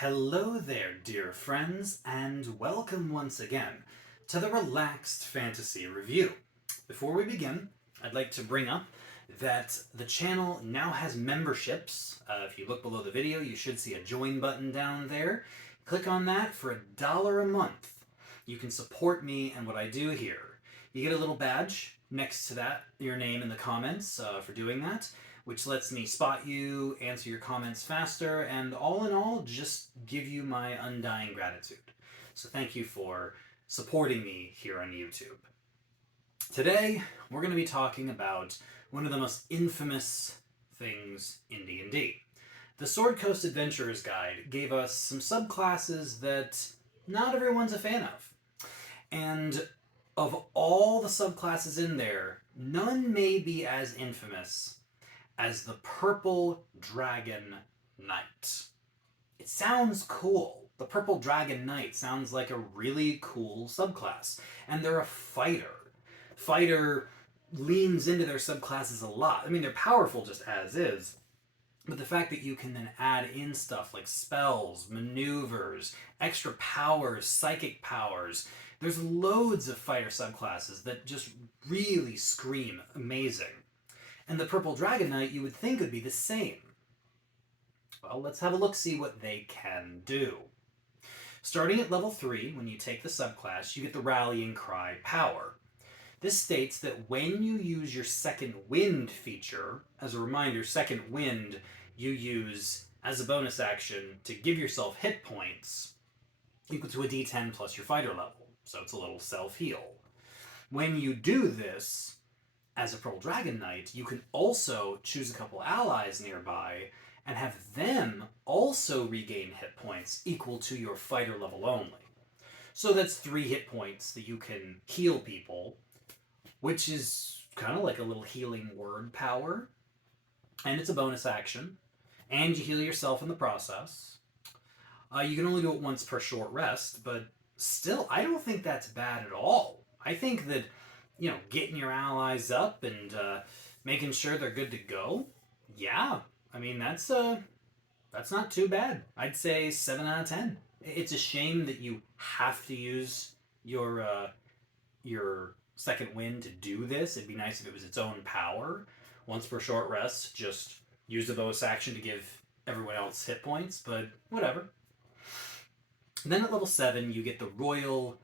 Hello there, dear friends, and welcome once again to the Relaxed Fantasy Review. Before we begin, I'd like to bring up that the channel now has memberships. If you look below the video, you should see a join button down there. Click on that for $1 a month. You can support me and what I do here. You get a little badge next to that, your name in the comments for doing that, which lets me spot you, answer your comments faster, and all in all, just give you my undying gratitude. So thank you for supporting me here on YouTube. Today, we're going to be talking about one of the most infamous things in D&D. The Sword Coast Adventurer's Guide gave us some subclasses that not everyone's a fan of. And of all the subclasses in there, none may be as infamous as the Purple Dragon Knight. It sounds cool. The Purple Dragon Knight sounds like a really cool subclass. And they're a fighter. Fighter leans into their subclasses a lot. I mean, they're powerful just as is. But the fact that you can then add in stuff like spells, maneuvers, extra powers, psychic powers, there's loads of fighter subclasses that just really scream amazing. And the Purple Dragon Knight you would think would be the same. Well, let's have a look, see what they can do. Starting at level 3, when you take the subclass, you get the Rallying Cry power. This states that when you use your Second Wind feature, as a reminder, Second Wind you use as a bonus action to give yourself hit points equal to a d10 plus your fighter level. So it's a little self-heal. When you do this, as a Purple Dragon Knight, you can also choose a couple allies nearby and have them also regain hit points equal to your fighter level only. So that's 3 hit points that you can heal people, which is kind of like a little healing word power. And it's a bonus action. And you heal yourself in the process. You can only do it once per short rest, but still, I don't think that's bad at all. I think that, you know, getting your allies up and making sure they're good to go, yeah, I mean, that's not too bad. I'd say 7 out of 10. It's a shame that you have to use your Second Wind to do this. It'd be nice if it was its own power. Once per short rest, just use the bonus action to give everyone else hit points, but whatever. Then at level 7, you get the Royal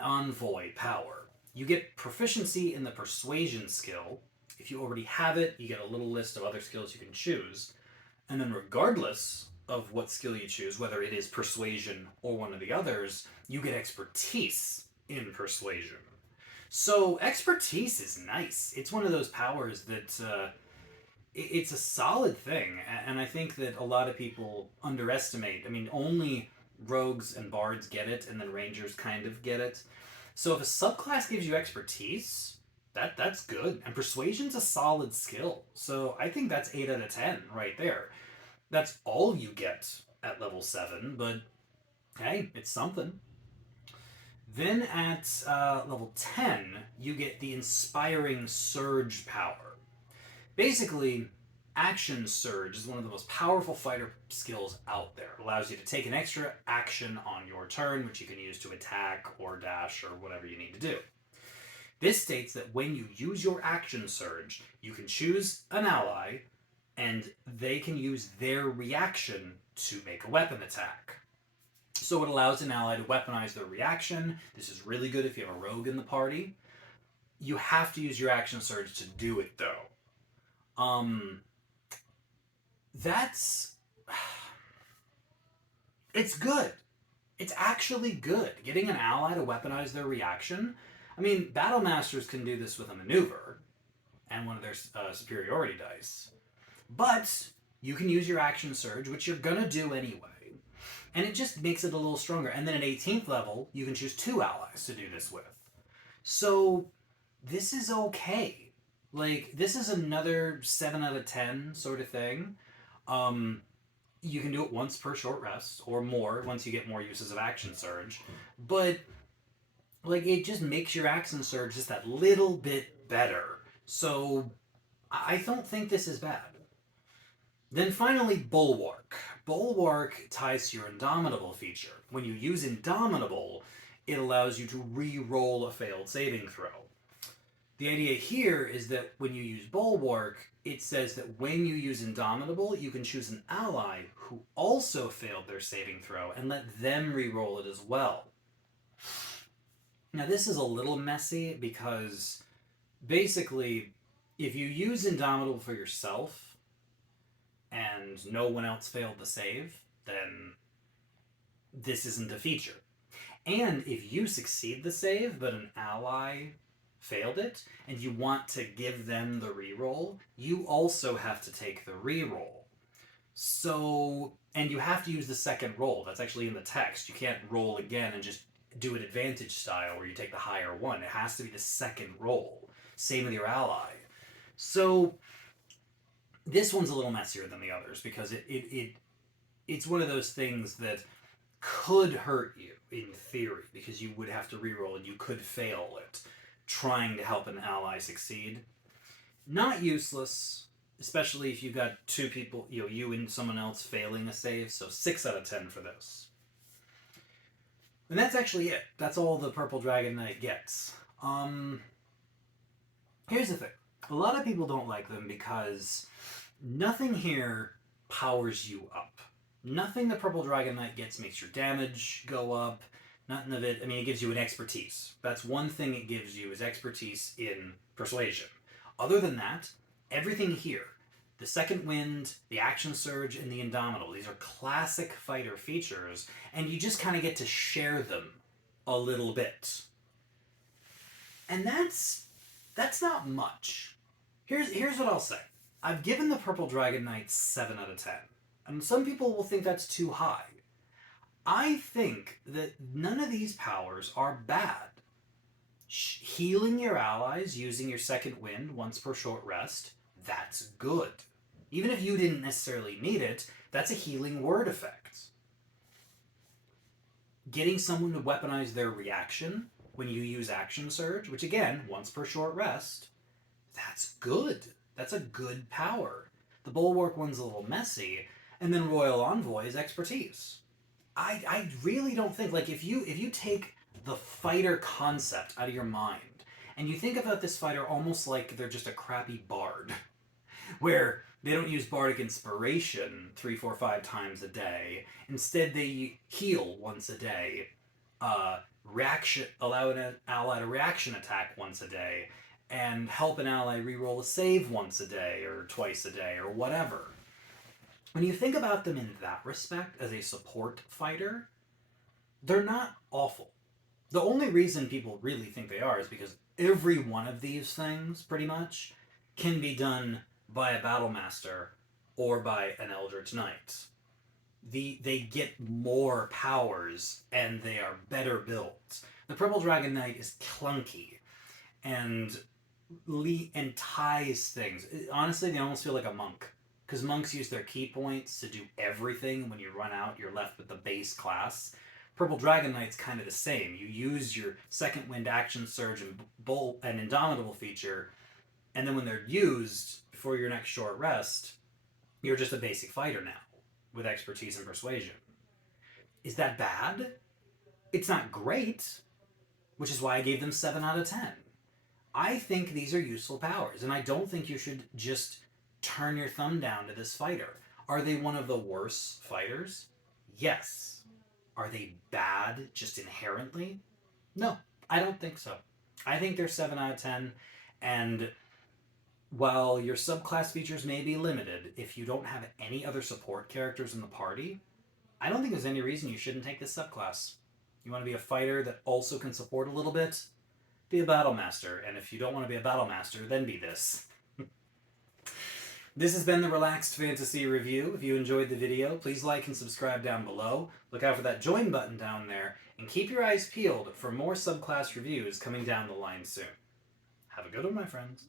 Envoy power. You get proficiency in the Persuasion skill. If you already have it, you get a little list of other skills you can choose. And then regardless of what skill you choose, whether it is Persuasion or one of the others, you get expertise in Persuasion. So expertise is nice. It's one of those powers that it's a solid thing. And I think that a lot of people underestimate. I mean, only rogues and bards get it, and then rangers kind of get it. So if a subclass gives you expertise, that's good. And persuasion's a solid skill. So I think that's 8 out of 10 right there. That's all you get at level 7, but hey, it's something. Then at level 10, you get the Inspiring Surge power. Basically, Action Surge is one of the most powerful fighter skills out there. It allows you to take an extra action on your turn, which you can use to attack or dash or whatever you need to do. This states that when you use your Action Surge, you can choose an ally, and they can use their reaction to make a weapon attack. So it allows an ally to weaponize their reaction. This is really good if you have a rogue in the party. You have to use your Action Surge to do it, though. It's good. It's actually good. Getting an ally to weaponize their reaction. I mean, Battle Masters can do this with a maneuver and one of their superiority dice. But you can use your Action Surge, which you're gonna do anyway. And it just makes it a little stronger. And then at 18th level, you can choose 2 allies to do this with. So this is okay. Like, this is another 7 out of 10 sort of thing. You can do it once per short rest, or more, once you get more uses of Action Surge. But, like, it just makes your Action Surge just that little bit better. So, I don't think this is bad. Then finally, Bulwark. Bulwark ties to your Indomitable feature. When you use Indomitable, it allows you to re-roll a failed saving throw. The idea here is that when you use Bulwark, it says that when you use Indomitable, you can choose an ally who also failed their saving throw and let them re-roll it as well. Now this is a little messy because basically, if you use Indomitable for yourself and no one else failed the save, then this isn't a feature. And if you succeed the save, but an ally failed it, and you want to give them the reroll, you also have to take the reroll. So, and you have to use the second roll. That's actually in the text. You can't roll again and just do an advantage style where you take the higher one. It has to be the second roll. Same with your ally. So, this one's a little messier than the others because it's one of those things that could hurt you in theory because you would have to reroll and you could fail it trying to help an ally succeed. Not useless, especially if you've got two people, you and someone else failing a save, so 6 out of 10 for this. And that's actually it. That's all the Purple Dragon Knight gets. Here's the thing. A lot of people don't like them because nothing here powers you up. Nothing the Purple Dragon Knight gets makes your damage go up. Nothing of it. I mean, it gives you an expertise. That's one thing it gives you is expertise in persuasion. Other than that, everything here, the Second Wind, the Action Surge, and the Indomitable, these are classic fighter features, and you just kind of get to share them a little bit. And that's not much. Here's what I'll say. I've given the Purple Dragon Knight 7 out of 10. And some people will think that's too high. I think that none of these powers are bad. Healing your allies using your Second Wind once per short rest, that's good. Even if you didn't necessarily need it, that's a healing word effect. Getting someone to weaponize their reaction when you use Action Surge, which again, once per short rest, that's good. That's a good power. The Bulwark one's a little messy, and then Royal Envoy is expertise. I really don't think, like, if you take the fighter concept out of your mind, and you think about this fighter almost like they're just a crappy bard, where they don't use bardic inspiration 3, 4, 5 times a day. Instead, they heal once a day, allow an ally to reaction attack once a day, and help an ally reroll a save once a day, or twice a day, or whatever. When you think about them in that respect, as a support fighter, they're not awful. The only reason people really think they are is because every one of these things, pretty much, can be done by a Battle Master or by an Eldritch Knight. They get more powers, and they are better built. The Purple Dragon Knight is clunky, and ties things. Honestly, they almost feel like a monk. Because monks use their key points to do everything. When you run out, you're left with the base class. Purple Dragon Knight's kind of the same. You use your Second Wind, Action Surge, and Indomitable feature, and then when they're used, before your next short rest, you're just a basic fighter now, with expertise and persuasion. Is that bad? It's not great, which is why I gave them 7 out of 10. I think these are useful powers, and I don't think you should just turn your thumb down to this fighter. Are they one of the worst fighters? Yes. Are they bad just inherently? No, I don't think so. I think they're 7 out of 10, and while your subclass features may be limited, if you don't have any other support characters in the party, I don't think there's any reason you shouldn't take this subclass. You want to be a fighter that also can support a little bit? Be a Battle Master, and if you don't want to be a Battle Master, then be this. This has been the Relaxed Fantasy Review. If you enjoyed the video, please like and subscribe down below. Look out for that join button down there, and keep your eyes peeled for more subclass reviews coming down the line soon. Have a good one, my friends.